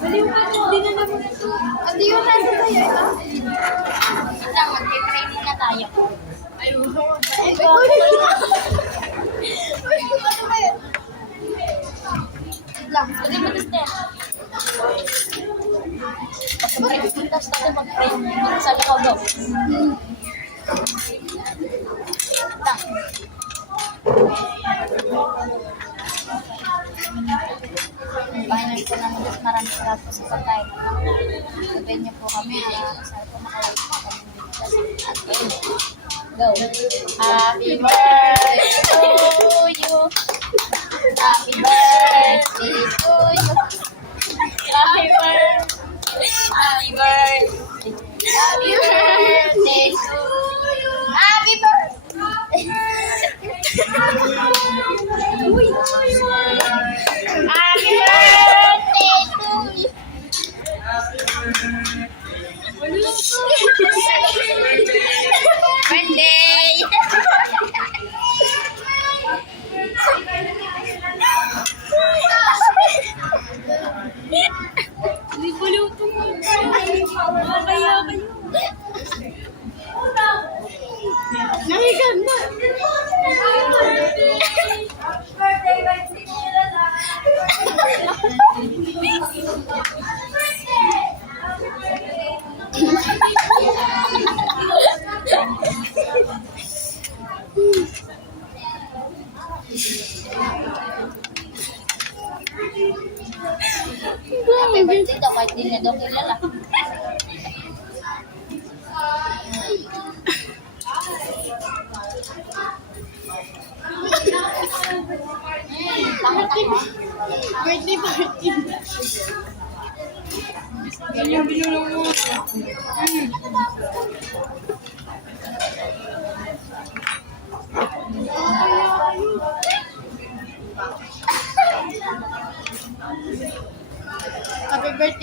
Baliw ka, hindi na naman ito. Hindi yun na ito tayo. Ito, mag-pray muna tayo. Ay, wow. Lang, hindi mo gusto. Pag-pray, tapos natin mag-pray sa loob. Bahayan po namin at maraming salamat po sa pagkain. Sabihin niyo po kami, sana po makawag po kami at go. Happy birthday to you. Happy birthday to you. Happy birthday. Happy birthday. Happy birthday to you. Happy birthday. Happy birthday to you. Birthday. Hindi ko luto mo. Kaya kayo. Nahigan na. Happy birthday daw, kahit di niya daw kilala. Birthday party. Ganyan binulong mo. Happy birthday.